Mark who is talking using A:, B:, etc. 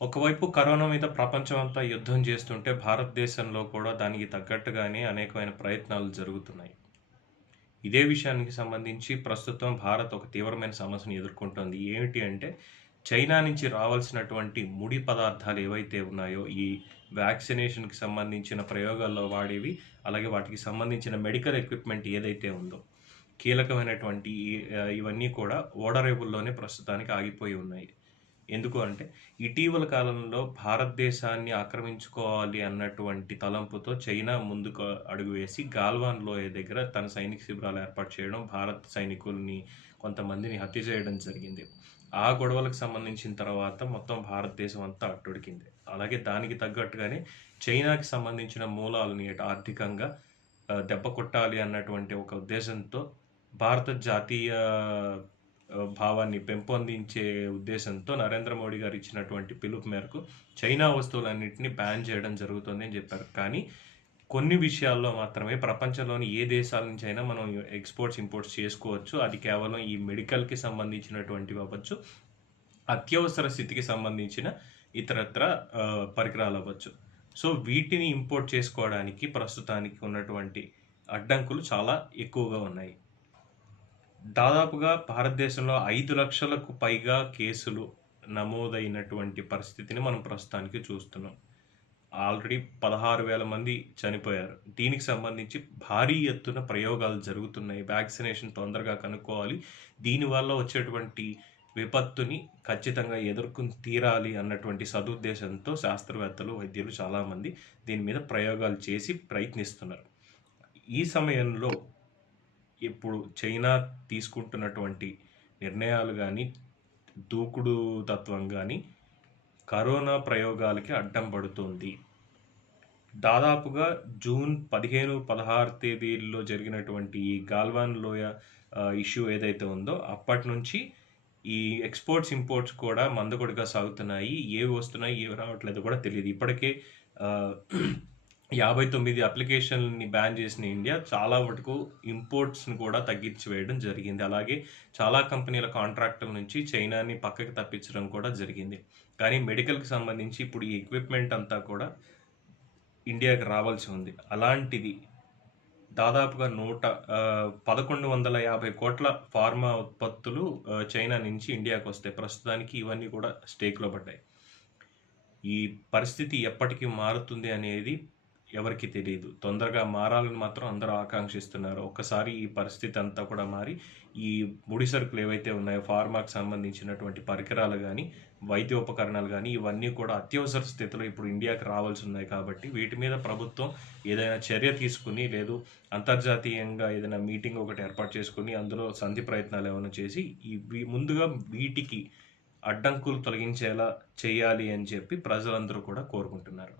A: ఒకవైపు కరోనా మీద ప్రపంచమంతా యుద్ధం చేస్తుంటే భారతదేశంలో కూడా దానికి తగ్గట్టుగానే అనేకమైన ప్రయత్నాలు జరుగుతున్నాయి. ఇదే విషయానికి సంబంధించి ప్రస్తుతం భారత్ ఒక తీవ్రమైన సమస్యను ఎదుర్కొంటోంది. ఏమిటి అంటే చైనా నుంచి రావాల్సినటువంటి ముడి పదార్థాలు ఏవైతే ఉన్నాయో ఈ వ్యాక్సినేషన్కి సంబంధించిన ప్రయోగాల్లో వాడేవి అలాగే వాటికి సంబంధించిన మెడికల్ ఎక్విప్మెంట్ ఏదైతే ఉందో కీలకమైనటువంటి ఇవన్నీ కూడా ఓడరేవుల్లోనే ప్రస్తుతానికి ఆగిపోయి ఉన్నాయి. ఎందుకు అంటే ఇటీవల కాలంలో భారతదేశాన్ని ఆక్రమించుకోవాలి అన్నటువంటి తలంపుతో చైనా ముందుకు అడుగు వేసి గాల్వాన్ లోయ దగ్గర తన సైనిక శిబిరాలు ఏర్పాటు చేయడం భారత్ సైనికుల్ని కొంతమందిని హత్య చేయడం జరిగింది. ఆ గొడవలకు సంబంధించిన తర్వాత మొత్తం భారతదేశం అంతా అట్టుడికింది అలాగే దానికి తగ్గట్టుగానే చైనాకి సంబంధించిన మూలాలని ఆర్థికంగా దెబ్బ కొట్టాలి అన్నటువంటి ఒక ఉద్దేశంతో భారత జాతీయ భావాన్ని పెంపొందించే ఉద్దేశంతో నరేంద్ర మోడీ గారు ఇచ్చినటువంటి పిలుపు మేరకు చైనా వస్తువులన్నింటినీ బ్యాన్ చేయడం జరుగుతుంది అని చెప్పారు. కానీ కొన్ని విషయాల్లో మాత్రమే ప్రపంచంలోని ఏ దేశాల నుంచి అయినా మనం ఎక్స్పోర్ట్స్ ఇంపోర్ట్స్ చేసుకోవచ్చు. అది కేవలం ఈ మెడికల్కి సంబంధించినటువంటివి అవ్వచ్చు. అత్యవసర స్థితికి సంబంధించిన ఇతరత్ర పరికరాలు అవ్వచ్చు. సో వీటిని ఇంపోర్ట్ చేసుకోవడానికి ప్రస్తుతానికి ఉన్నటువంటి అడ్డంకులు చాలా ఎక్కువగా ఉన్నాయి. దాదాపుగా భారతదేశంలో ఐదు లక్షలకు పైగా కేసులు నమోదైనటువంటి పరిస్థితిని మనం ప్రస్తుతానికి చూస్తున్నాం. ఆల్రెడీ పదహారు వేల మంది చనిపోయారు. దీనికి సంబంధించి భారీ ఎత్తున ప్రయోగాలు జరుగుతున్నాయి. వ్యాక్సినేషన్ తొందరగా కనుక్కోవాలి. దీనివల్ల వచ్చేటువంటి విపత్తుని ఖచ్చితంగా ఎదుర్కొని తీరాలి అన్నటువంటి సదుద్దేశంతో శాస్త్రవేత్తలు వైద్యులు చాలామంది దీని మీద ప్రయోగాలు చేసి ప్రయత్నిస్తున్నారు. ఈ సమయంలో ఇప్పుడు చైనా తీసుకుంటున్నటువంటి నిర్ణయాలు కానీ దూకుడు తత్వం కానీ కరోనా ప్రయోగాలకి అడ్డం పడుతుంది. దాదాపుగా జూన్ పదిహేను పదహారు తేదీల్లో జరిగినటువంటి ఈ గాల్వాన్ లోయ ఇష్యూ ఏదైతే ఉందో అప్పటి నుంచి ఈ ఎక్స్పోర్ట్స్ ఇంపోర్ట్స్ కూడా మందకొడిగా సాగుతున్నాయి. ఏవి వస్తున్నాయి ఏవి రావట్లేదు కూడా తెలియదు ఇప్పటికే యాభై తొమ్మిది అప్లికేషన్ని బ్యాన్ చేసిన ఇండియా చాలా మటుకు ఇంపోర్ట్స్ని కూడా తగ్గించి వేయడం జరిగింది. అలాగే చాలా కంపెనీల కాంట్రాక్టుల నుంచి చైనాని పక్కకి తప్పించడం కూడా జరిగింది. కానీ మెడికల్కి సంబంధించి ఇప్పుడు ఈ ఎక్విప్మెంట్ అంతా కూడా ఇండియాకి రావాల్సి ఉంది. అలాంటిది దాదాపుగా నూట పదకొండు వందల యాభై కోట్ల ఫార్మా ఉత్పత్తులు చైనా నుంచి ఇండియాకి వస్తాయి. ప్రస్తుతానికి ఇవన్నీ కూడా స్టేక్లో పడ్డాయి. ఈ పరిస్థితి ఎప్పటికీ మారుతుంది అనేది ఎవరికి తెలియదు తొందరగా మారాలని మాత్రం అందరూ ఆకాంక్షిస్తున్నారు. ఒక్కసారి ఈ పరిస్థితి అంతా కూడా మారి ఈ ముడి సరుకులు ఏవైతే ఉన్నాయో ఫార్మాకు సంబంధించినటువంటి పరికరాలు కానీ వైద్య ఉపకరణాలు కానీ ఇవన్నీ కూడా అత్యవసర స్థితిలో ఇప్పుడు ఇండియాకి రావాల్సి ఉన్నాయి కాబట్టి వీటి మీద ప్రభుత్వం ఏదైనా చర్య తీసుకుని లేదు అంతర్జాతీయంగా ఏదైనా మీటింగ్ ఒకటి ఏర్పాటు చేసుకుని అందులో సంధి ప్రయత్నాలు ఏమైనా చేసి ఈ ముందుగా వీటికి అడ్డంకులు తొలగించేలా చేయాలి అని చెప్పి ప్రజలందరూ కూడా కోరుకుంటున్నారు.